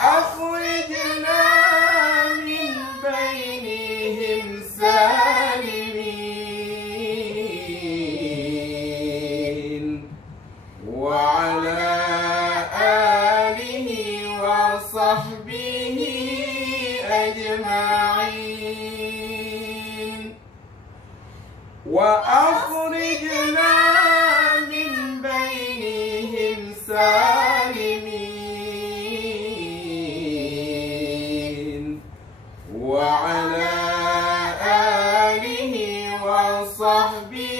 وأخرجنا من بينهم سالمين وعلى آله وصحبه أجمعين وأخرجنا من بينهم سالمين وعلى آله وصحبه